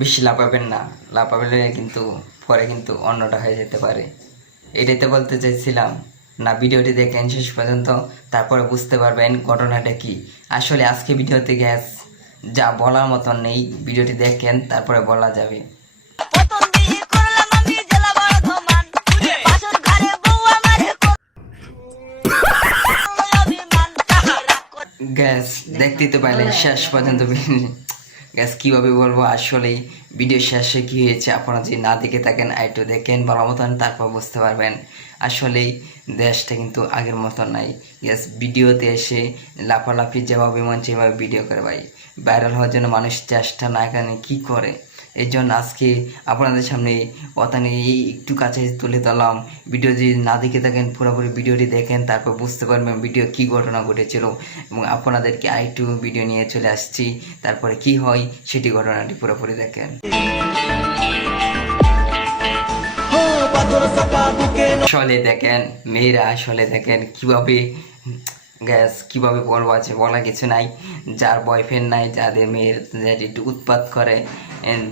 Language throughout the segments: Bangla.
বেশি লাফাবেন না, লাফাবেলে কিন্তু পরে কিন্তু অন্যটা হয়ে যেতে পারে। এটাই তো বলতে চাইছিলাম। না, ভিডিওটি দেখেন শেষ পর্যন্ত, তারপরে বুঝতে পারবেন ঘটনাটা কি। আসলে আজকে ভিডিওতে গ্যাস যা বলার মতন নেই, ভিডিওটি দেখেন তারপরে বলা যাবে। গ্যাস দেখতেই তো পাইলেন শেষ পর্যন্ত। গ্যাস কীভাবে বলবো, আসলেই ভিডিও শেষে কী হয়েছে আপনারা যদি না দেখে থাকেন একটু দেখেন ভালো মতন, তারপর বুঝতে পারবেন। আসলেই দেশটা কিন্তু আগের মতন নাই। গ্যাস ভিডিওতে এসে লাফালাফি যেভাবে মন সেভাবে ভিডিও করে ভাই, ভাইরাল হওয়ার জন্য মানুষ চেষ্টা না কেন কী করে। এই জন্য আজকে আপনাদের সামনে কথা নিয়ে একটু কাছে তুলে ধরলাম। ভিডিও যদি না দেখে থাকেন পুরোপুরি ভিডিওটি দেখেন, তারপর বুঝতে পারবেন ভিডিও কী ঘটনা ঘটেছিল, এবং আপনাদেরকে আরেকটু ভিডিও নিয়ে চলে আসছি, তারপরে কি হয় সেটি ঘটনাটি পুরোপুরি দেখেন। আসলে দেখেন মেয়েরা, আসলে দেখেন কীভাবে গ্যাস কীভাবে বলবো, আছে বলা কিছু নাই। যার বয়ফ্রেন্ড নাই, যাদের মেয়ের একটু উৎপাত করে,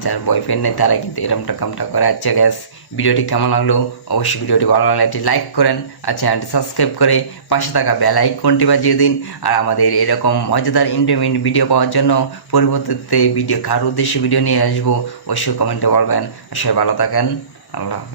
যার বয়ফ্রেন্ড নেই তারা কিন্তু এরমটা কামটা করে। আচ্ছা গ্যাস, ভিডিওটি কেমন লাগলো অবশ্যই ভিডিওটি ভালো লাগলে একটি লাইক করেন, আর চ্যানেলটি সাবস্ক্রাইব করে পাশে থাকা বেল আইকনটি বাজিয়ে দিন। আর আমাদের এরকম মজাদার এন্টারটেইনমেন্ট ভিডিও পাওয়ার জন্য পরবর্তীতে ভিডিও কার উদ্দেশ্যে ভিডিও নিয়ে আসবো অবশ্যই কমেন্টে বলবেন। সবাই ভালো থাকেন, আল্লাহ হাফেজ।